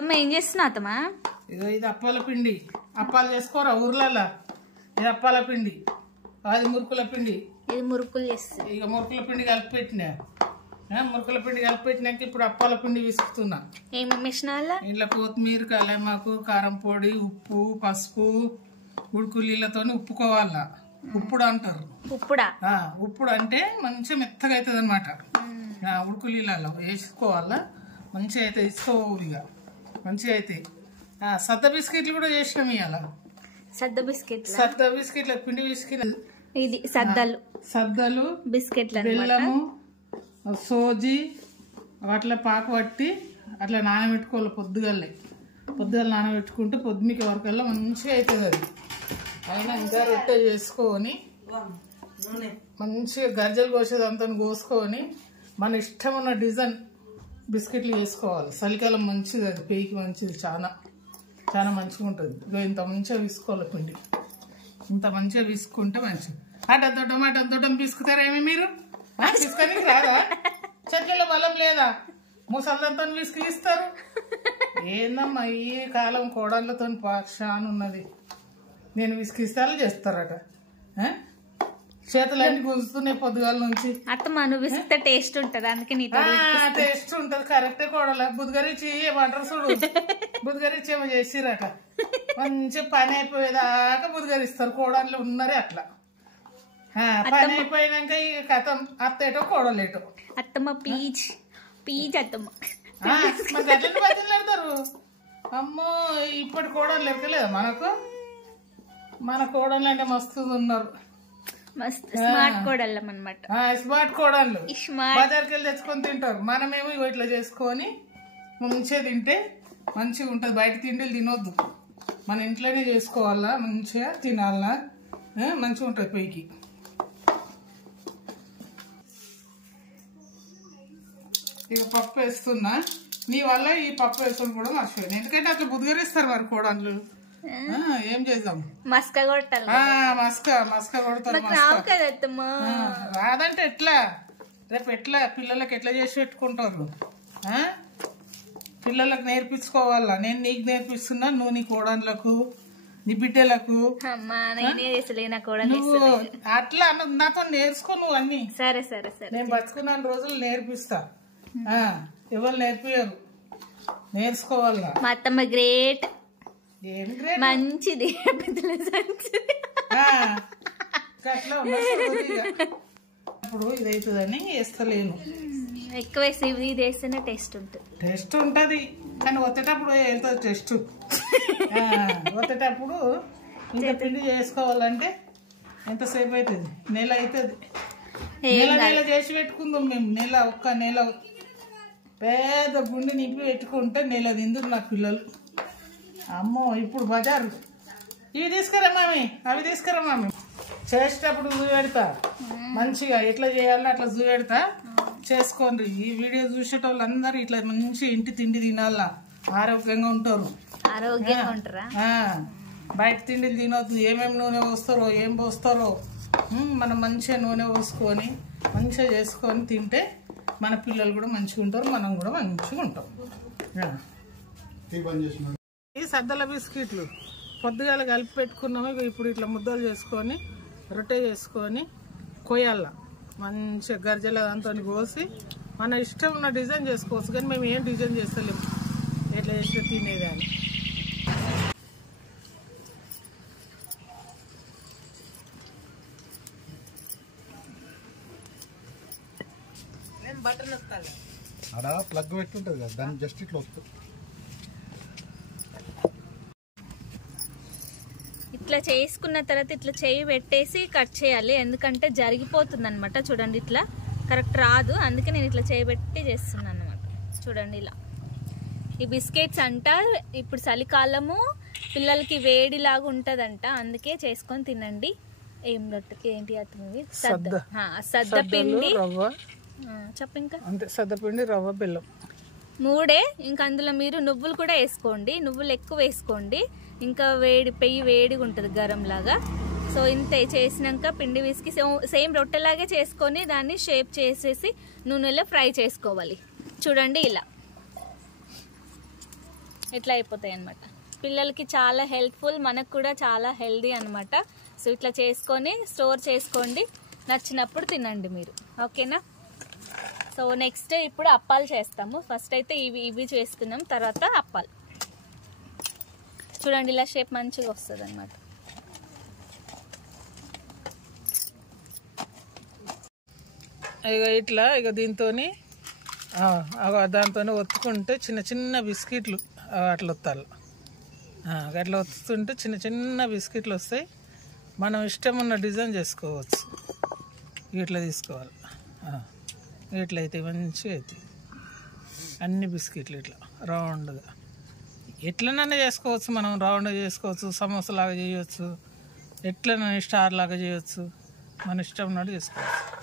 అమ్మ ఏం చేస్తున్నావు అత్తమ్మా? ఇదో ఇది అప్పాల పిండి. అప్పాలు చేసుకోరా ఊర్లలో. ఇది అప్పాల పిండి, అది మురుకుల పిండి. ఇది మురుకులు చేస్తుంది. ఇక మురుకుల పిండి కలిపి పెట్టినా. మురుకుల పిండి కలిపి పెట్టినాక ఇప్పుడు అప్పాల పిండి విసుకుతున్నా. ఏమేమి వేసినా? ఇంట్లో కొత్తిమీర, కలేమాకు, కారం పొడి, ఉప్పు, పసుపు, ఉడుకులీలతో ఉప్పుకోవాల. ఉప్పుడు అంటారు. ఉప్పుడా? ఉప్పుడు అంటే మంచిగా మెత్తగా అవుతుంది అనమాట. ఉడుకులీలలో వేసుకోవాలా. మంచిగా అయితే ఇసుకోవు. ఇక మంచిగా అయితే సద్ద బిస్కెట్లు కూడా చేసినాం ఇవాళ. సద్ద బిస్కెట్? సద్ద బిస్కెట్లు, పిండి బిస్కెట్లు. ఇది సద్దలు బిస్కెట్లు, బెల్లము, సోజీ అట్లా పాకు పట్టి అట్లా నానబెట్టుకోవాలి. పొద్దుగల నానబెట్టుకుంటే పొద్దుమిక వరకల్లా మంచిగా అవుతుంది. అది అయినా ఇంకా రొట్టె చేసుకొని మంచిగా గర్జలు కోసేదంతా కోసుకొని మన ఇష్టం ఉన్న డిజైన్ బిస్కెట్లు చేసుకోవాలి. చలికాలం మంచిది, అది పేయికి మంచిది, చాలా చాలా మంచిగా ఉంటుంది. ఇంత మంచిగా విసుకోవాలి పిండి. ఇంత మంచిగా విసుకుంటే మంచిది. టమాటో పిసుకుతారేమి మీరు? పిసుకొని రాదా? చెట్లలో బలం లేదా? ముసలితో విసుకిస్తారు. ఏందమ్మా ఈ కాలం కోడళ్ళతో పాషాన్ ఉన్నది. నేను విసికిస్తాను చేస్తారట. చేతులన్నీ గుంజుతున్నాయి పొద్దుగాల నుంచి. అత్తమ్మ నువ్వు విసికితే టేస్ట్ ఉంటుంది, అందుకే నీతో టేస్ట్ ఉంటుంది. కరెక్టే కోడల. బుద్ధిగారిచ్చి ఏమంటారు చూడు, బుద్ధిగారిచ్చి ఏమో చేసిరట. మంచి పని అయిపోయేదాకా బుద్ధిగారిస్తారు. కోడళ్ళు ఉన్నారే అట్లా. పని అయిపోయినాక ఇక కథం అత్తేటో కోడలేటో. అత్తమ్మ పీచ్ అత్తమ్మ ఎట్లా బతిలాడతారు. అమ్మో ఇప్పటి కోడళ్ళు ఎక్కలేదా మనకు? మన కోడళ్ళు అంటే మస్తు ఉన్నారు. స్మార్ట్ కోడళ్ళు అనమాట. స్మార్ట్ కోడళ్ళు బజార్కి వెళ్ళి తెచ్చుకొని తింటారు. మనమేమో ఇట్లా చేసుకొని మంచిగా తింటే మంచిగా ఉంటుంది. బయట తిండి తినొద్దు, మన ఇంట్లోనే చేసుకోవాలా. మంచిగా తినాలా, మంచిగా ఉంటుంది పొయ్యికి. ఇక పప్పు వేస్తున్నా. నీ వల్ల ఈ పప్పు వేసుకొని కూడా మర్చిపోయింది. ఎందుకంటే అట్లా బుద్ధిగరిస్తారు మరి కోడళ్ళు. ఏం చేద్దాం, మస్క కొట్టాలి. మస్క కొడతారు. రాదంటే ఎట్లా? రేపు ఎట్లా పిల్లలకి ఎట్లా చేసి పెట్టుకుంటారు? పిల్లలకు నేర్పించుకోవాలా. నేను నీకు నేర్పిస్తున్నా, నువ్వు నీ కోడళ్ళకు, నీ బిడ్డలకు. అట్లా నాతో నేర్చుకో నువ్వు అన్ని. సరే నేను బతుకున్న రోజులు నేర్పిస్తా. ఎవరు నేర్పియరు, నేర్చుకోవాలా. మా అత్తమ్మ గ్రేట్. ఏం గ్రేట్? మంచిది. అట్లా ఇప్పుడు ఇది అవుతుందని వేస్తలేను. ఎక్కువ వేసి ఇది వేస్తేనే టేస్ట్ ఉంటుంది. టేస్ట్ ఉంటుంది కానీ వచ్చేటప్పుడు వెళ్తుంది టేస్ట్. వచ్చేటప్పుడు ఇంకా పిండి చేసుకోవాలంటే ఎంతసేపు అవుతుంది? నెల అవుతుంది. నెల చేసి పెట్టుకుందాం మేము. ఒక్క నెల పెద్ద గుండె నింపి పెట్టుకుంటే నెల తిందురు నా పిల్లలు. అమ్మో ఇప్పుడు బజారు ఇవి తీసుకురా మామి, అవి తీసుకురా మామి. చేసేటప్పుడు చూపెడతా మంచిగా ఎట్లా చేయాలో అట్లా చూపెడతా. చేసుకోండి. ఈ వీడియో చూసేటోళ్ళు అందరూ ఇట్లా మంచి ఇంటి తిండి తినాలా, ఆరోగ్యంగా ఉంటారు. బయట తిండిలు తినొద్దు. ఏమేమి నూనె పోస్తారో ఏం పోస్తారో మనం మంచిగా నూనె పోసుకొని మంచిగా చేసుకొని తింటే మన పిల్లలు కూడా మంచిగా ఉంటారు, మనం కూడా మంచిగా ఉంటాం. ఈ సద్దల బిస్కెట్లు పొద్దుగాల కలిపి పెట్టుకున్నాము. ఇప్పుడు ఇట్లా ముద్దలు చేసుకొని రొట్టె చేసుకొని కొయ్యాల. మంచిగా గర్జల దాంతో కోసి మన ఇష్టం ఉన్న డిజైన్ చేసుకోవచ్చు. కానీ మేము ఏం డిజైన్ చేస్తలేము, ఎట్లా చేస్తే తినేదాన్ని. బటన్ వస్తాను అక్కడ ప్లగ్ పెట్టి ఉంటుంది కదా, దాన్ని జస్ట్ ఇట్లా వస్తుంది. ఇట్లా చేసుకున్న తర్వాత ఇట్లా చేయి పెట్టేసి కట్ చేయాలి, ఎందుకంటే జరిగిపోతుంది అనమాట. చూడండి ఇట్లా కరెక్ట్ రాదు, అందుకే నేను ఇట్లా చేయి పెట్టి చేస్తున్నాను అనమాట. చూడండి ఇలా. ఈ బిస్కెట్స్ అంట ఇప్పుడు చలికాలము పిల్లలకి వేడిలాగా ఉంటుందంట, అందుకే చేసుకొని తినండి. ఏం రొట్టెకి ఏంటి అతను? సద్ద పిండి, చెప్ప ఇంకా అంతే, సద్దపిండి, రవ్వ, బెల్లం, మూడే. ఇంకా అందులో మీరు నువ్వులు కూడా వేసుకోండి, నువ్వులు ఎక్కువ వేసుకోండి. ఇంకా పెయ్యి వేడిగా ఉంటుంది గరం లాగా. సో ఇంత చేసినాక పిండి విసికి సేమ్ రొట్టెలాగే చేసుకొని దాన్ని షేప్ చేసేసి నూనెలో ఫ్రై చేసుకోవాలి. చూడండి ఇలా ఇట్లా అయిపోతాయి అన్నమాట. పిల్లలకి చాలా హెల్ప్ఫుల్, మనకు కూడా చాలా హెల్దీ అన్నమాట. సో ఇట్లా చేసుకొని స్టోర్ చేసుకోండి, నచ్చినప్పుడు తినండి మీరు. ఓకేనా? సో నెక్స్ట్ ఇప్పుడు అప్పాలు చేస్తాము. ఫస్ట్ అయితే ఇవి చేసుకున్నాం, తర్వాత అప్పాలు. చూడండి ఇలా షేప్ మంచిగా వస్తుంది అన్నమాట. ఇక దీంతో దాంతో ఒత్తుకుంటే చిన్న చిన్న బిస్కెట్లు అట్లా ఒత్తాలి. అట్లా ఒత్తుతుంటే చిన్న చిన్న బిస్కెట్లు వస్తాయి. మనం ఇష్టం ఉన్న డిజైన్ చేసుకోవచ్చు. ఇట్లా తీసుకోవాలి, ఇట్లా అయితే మంచిగా అవుతాయి అన్ని బిస్కెట్లు. ఇట్లా రౌండ్గా ఎట్లనైనా చేసుకోవచ్చు. మనం రౌండ్గా చేసుకోవచ్చు, సమోసా లాగా చేయవచ్చు, ఎట్లనైనా స్టార్ లాగా చేయవచ్చు, మన ఇష్టం ఉన్నట్టు చేసుకోవచ్చు.